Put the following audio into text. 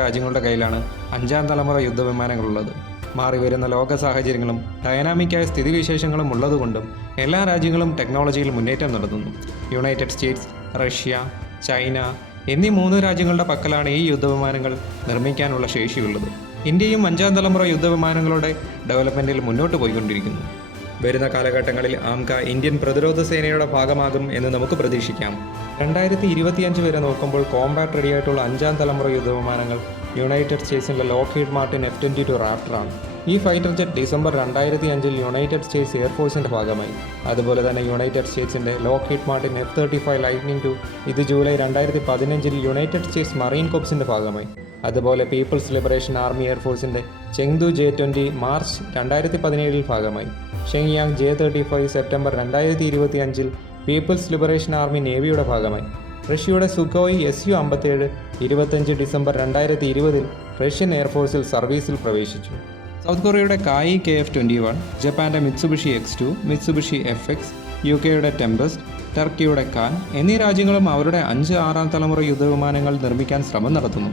രാജ്യങ്ങളുടെ കയ്യിലാണ് അഞ്ചാം തലമുറ യുദ്ധവിമാനങ്ങളുള്ളത്. മാറിവരുന്ന ലോക സാഹചര്യങ്ങളും ഡൈനാമിക്കായ സ്ഥിതിവിശേഷങ്ങളും ഉള്ളതുകൊണ്ടും എല്ലാ രാജ്യങ്ങളും ടെക്നോളജിയിൽ മുന്നേറ്റം നടത്തുന്നു. യുണൈറ്റഡ് സ്റ്റേറ്റ്സ്, റഷ്യ, ചൈന എന്നീ 3 രാജ്യങ്ങളുടെ പക്കലാണ് ഈ യുദ്ധവിമാനങ്ങൾ നിർമ്മിക്കാനുള്ള ശേഷിയുള്ളത്. ഇന്ത്യയും അഞ്ചാം തലമുറ യുദ്ധവിമാനങ്ങളുടെ ഡെവലപ്മെൻറ്റിൽ മുന്നോട്ട് പോയിക്കൊണ്ടിരിക്കുന്നു. വരുന്ന കാലഘട്ടങ്ങളിൽ ആംക ഇന്ത്യൻ പ്രതിരോധ സേനയുടെ ഭാഗമാകും എന്ന് നമുക്ക് പ്രതീക്ഷിക്കാം. 2025 വരെ നോക്കുമ്പോൾ കോമ്പാക്ട് റെഡിയായിട്ടുള്ള അഞ്ചാം തലമുറ യുദ്ധവിമാനങ്ങൾ യുണൈറ്റഡ് സ്റ്റേറ്റ്സിലെ ലോക്ഹീഡ് മാർട്ടിൻ F-22 റാപ്റ്ററാണ്. ഈ fighter jet December 2005 United States എയർഫോഴ്സിൻ്റെ ഭാഗമായി. അതുപോലെ തന്നെ യുണൈറ്റഡ് സ്റ്റേറ്റ്സിൻ്റെ Lockheed Martin F-35 Lightning II ഇത് ജൂലൈ 2015 യുണൈറ്റഡ് സ്റ്റേറ്റ്സ് മറീൻ കോർപ്സിൻ്റെ ഭാഗമായി. അതുപോലെ പീപ്പിൾസ് ലിബറേഷൻ ആർമി എയർഫോഴ്സിൻ്റെ ചെങ്ദു J-20 മാർച്ച് 2017 ഭാഗമായി. Shenyang J-35 September 2025 People's Liberation Army നേവിയുടെ ഭാഗമായി. റഷ്യയുടെ സുഖോയ് Su-57 25 ഡിസംബർ 2020 റഷ്യൻ എയർഫോഴ്സിൽ സർവീസിൽ പ്രവേശിച്ചു. സൗത്ത് കൊറിയയുടെ കായി KF-21, ജപ്പാന്റെ മിത്സുബിഷി X2, മിത്സുബിഷി FX, UK-യുടെ ടെംപെസ്റ്റ്, ടർക്കിയുടെ കാൻ എന്നീ രാജ്യങ്ങളും അവരുടെ 5 ആറാം തലമുറ യുദ്ധവിമാനങ്ങൾ നിർമ്മിക്കാൻ ശ്രമം നടത്തുന്നു.